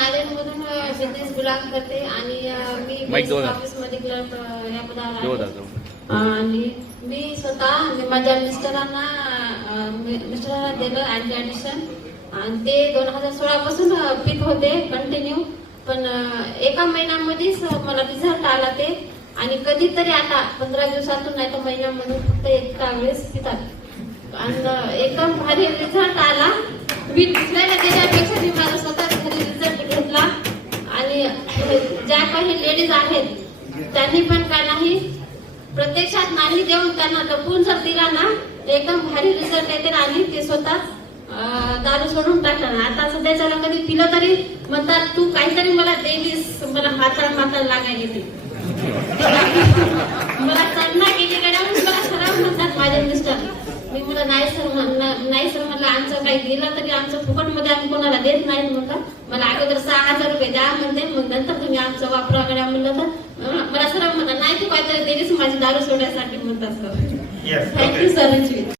नांदेडमधून business belong करते आणि मी office मध्ये क्लर्क या पदावर आहे. आणि मी स्वतः माझ्या मिस्टरांना दिलं अँटी ॲडिक्शन आणि ते 2016 पासून पित होते कंटिन्यू. पण एका महिन्यामध्येच मला रिझल्ट आला ते. आणि कधीतरी आता 15 दिवसातून नाही तर महिन्यामधून फक्त एका वेळेस पितात आणि एकदम भारी रिझल्ट आला. मी दुसऱ्याला त्याच्यापेक्षा मी माझा स्वतः घरी रिझल्ट घेतला. आणि ज्या काही लेडीज आहेत त्यांनी पण काय नाही प्रत्यक्षात नाही देऊन त्यांना लपवून जर दिला ना एकदम भारी रिझल्ट येते. आणि ते स्वतः दारू सोडून टाकणार. आता सध्याच्याला कधी पिलं तरी म्हणतात तू काहीतरी मला देलीस, मला म्हातारा लागायला येते. मला चढना गेली गड्यावर मला सरळ म्हणतात माझे मिस्टर. मी मला नाही सर म्हटलं आमचं काही गेलं तरी आमचं फुकटमध्ये आम्ही कोणाला देत नाही म्हणतात. मला अगोदर 6,000 रुपये द्या म्हणते, मग नंतर तुम्ही आमचं वापरा गड्या म्हणलं तर मला सरळ म्हणतात नाही तू काहीतरी देलीस माझी दारू सोडण्यासाठी म्हणतात सर. Thank you sir.